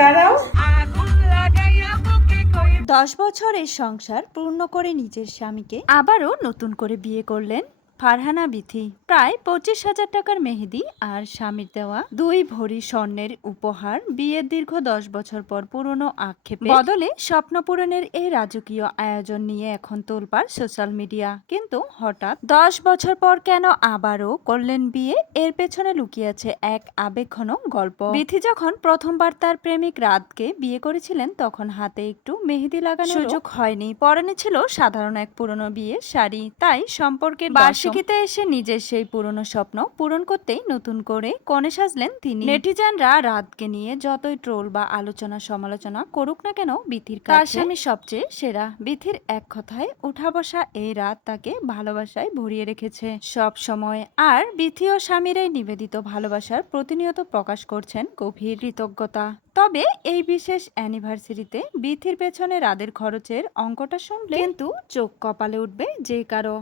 দাঁড়াও। 10 বছরের সংসার পূর্ণ করে নিজের স্বামীকে আবারও নতুন করে বিয়ে করলেন ফারহানা বিথি। প্রায় 25,000 টাকার মেহেদি আর স্বামীর দেওয়া 2 ভরি স্বর্ণের উপহার বিয়ের দীর্ঘ 10 বছর পর পুরনো আক্ষেপের বদলে স্বপ্ন পূরণের এই রাজকীয় আয়োজন নিয়ে এখন তোলপাড় সোশ্যাল মিডিয়া। কিন্তু হঠাৎ 10 বছর পর কেন আবারও করলেন বিয়ে? এর পেছনে লুকিয়ে আছে এক আবেগঘন গল্প। বিথি যখন প্রথমবার তার প্রেমিক রাতকে বিয়ে করেছিলেন তখন হাতে একটু মেহেদি লাগানোর সুযোগ হয়নি। পরনে ছিল সাধারণ এক পুরনো বিয়ের শাড়ি। তাই সম্পর্কের বার্ষিকীতে এসে নিজের সেই পুরনো স্বপ্ন পূরণ করতেই নতুন করে কনে সাজলেন তিনি। নেটিজেনরা রাতকে নিয়ে যতই ট্রোল বা আলোচনা সমালোচনা করুক না কেন, বিথির কাছে তার স্বামী সবচেয়ে সেরা। বিথির এক কথায় উঠা বসা এই রাত তাকে ভালোবাসায় ভরিয়ে রেখেছে সব সময়। আর বিথি ও স্বামীর এই নিবেদিত ভালোবাসার প্রতিনিয়ত প্রকাশ করছেন গভীর কৃতজ্ঞতা। তবে এই বিশেষ অ্যানিভার্সারিতে বিথির পেছনে রাদের খরচের অঙ্কটা শুনলে কিন্তু চোখ কপালে উঠবে যে কারো।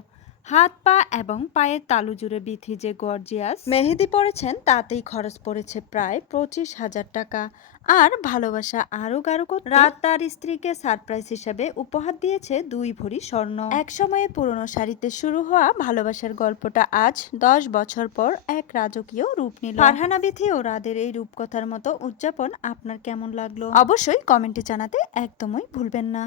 হাত পা এবং পায়ের তালু জুড়ে বিথি যে গর্জিয়াস মেহেদি পড়েছেন তাতেই খরচ পড়েছে প্রায় 25,000 টাকা। আর ভালোবাসা আরো গাঢ় করতে রাত তার স্ত্রীকে সারপ্রাইজ হিসেবে উপহার দিয়েছে 2 ভরি স্বর্ণ। এক সময়ে পুরনো শাড়িতে শুরু হওয়া ভালোবাসার গল্পটা আজ 10 বছর পর এক রাজকীয় রূপ নিল। ফারহানা বিথি ও রাদের এই রূপকথার মতো উদযাপন আপনার কেমন লাগলো অবশ্যই কমেন্টে জানাতে একদমই ভুলবেন না।